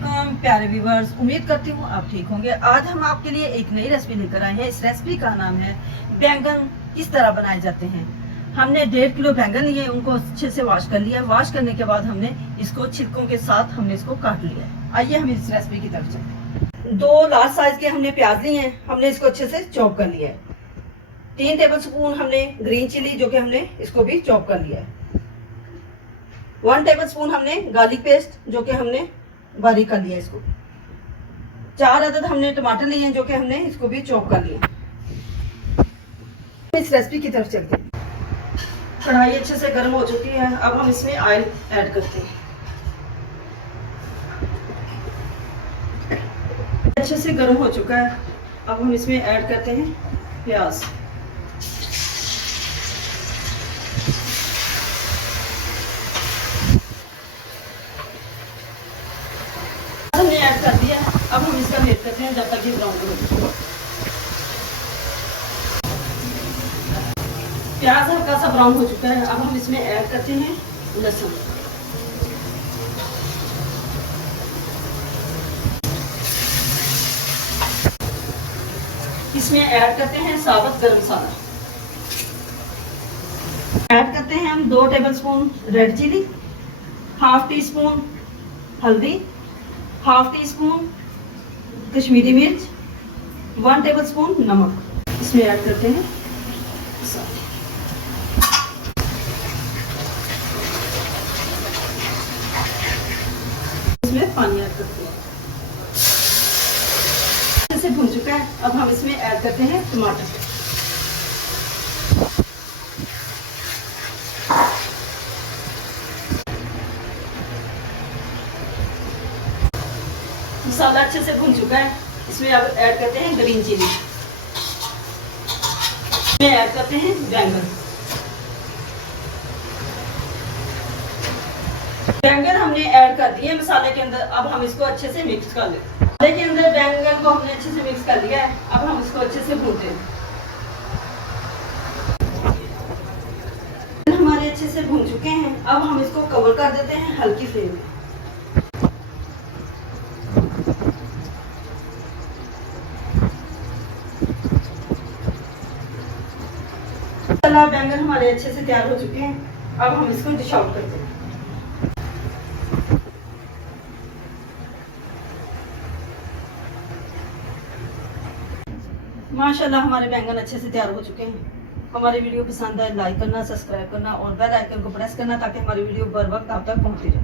वालेकुम प्यारे व्यूवर्स, उम्मीद करती हूँ आप ठीक होंगे। आज हम आपके लिए एक नई रेसिपी लेकर आए हैं। इस रेसिपी का नाम है बैंगन किस तरह बनाए जाते हैं। हमने 1.5 किलो बैंगन लिए, उनको अच्छे से वॉश कर लिया। वॉश करने के बाद हमने इसको छिलकों के साथ हमने इसको काट लिया है। आइए हम इस रेसिपी की तरफ चलते हैं। 2 लार्ज साइज के हमने प्याज लिए हैं, हमने इसको अच्छे से चॉप कर लिया है। 3 टेबल स्पून हमने ग्रीन चिली, जो कि हमने इसको भी चॉप कर लिया है। 1 टेबल स्पून हमने गार्लिक पेस्ट, जो कि हमने बारीक कर लिया इसको। 4 अदद हमने टमाटर लिए हैं, जो कि हमने इसको भी चॉप कर लिया। इस रेसिपी की तरफ चलते हैं। कढ़ाई अच्छे से गर्म हो चुकी है, अब हम इसमें ऑयल ऐड करते हैं। अच्छे से गर्म हो चुका है, अब हम इसमें ऐड करते हैं प्याज। हमने ऐड कर दिया, अब हम इसका वेट करते हैं जब तक ये ब्राउन हो। प्याज हल्का सा ब्राउन हो चुका है, अब हम इसमें ऐड करते हैं लहसुन। इसमें ऐड करते हैं साबुत गरम मसाला। ऐड करते हैं हम 2 tablespoon red chili, half teaspoon हल्दी, हाफ टी स्पून कश्मीरी मिर्च, 1 टेबल स्पून नमक। इसमें ऐड करते हैं इसमें पानी ऐड करते हैं। अच्छे से भून चुका है, अब हम इसमें ऐड करते हैं टमाटर। मसाला अच्छे से भून चुका है, इसमें अब ऐड करते हैं ग्रीन चिली। इसमें ऐड करते हैं बैंगन। बैंगन हमने ऐड कर दिए मसाले के अंदर, अब हम इसको अच्छे से मिक्स कर लेते हैं। मसाले के अंदर बैंगन को हमने अच्छे से मिक्स कर लिया है, अब हम इसको अच्छे से भूनते हैं। हमारे अच्छे से भून चुके हैं, अब हम इसको कवर कर देते हैं हल्की फ्लेम में। बैंगन हमारे अच्छे से तैयार हो चुके हैं, अब हम इसको डिश आउट करते हैं। माशाल्लाह हमारे बैंगन अच्छे से तैयार हो चुके हैं। हमारी वीडियो पसंद आए लाइक करना, सब्सक्राइब करना और बेल आइकन को प्रेस करना, ताकि हमारी वीडियो बर वक्त आप तक पहुंचती रहे।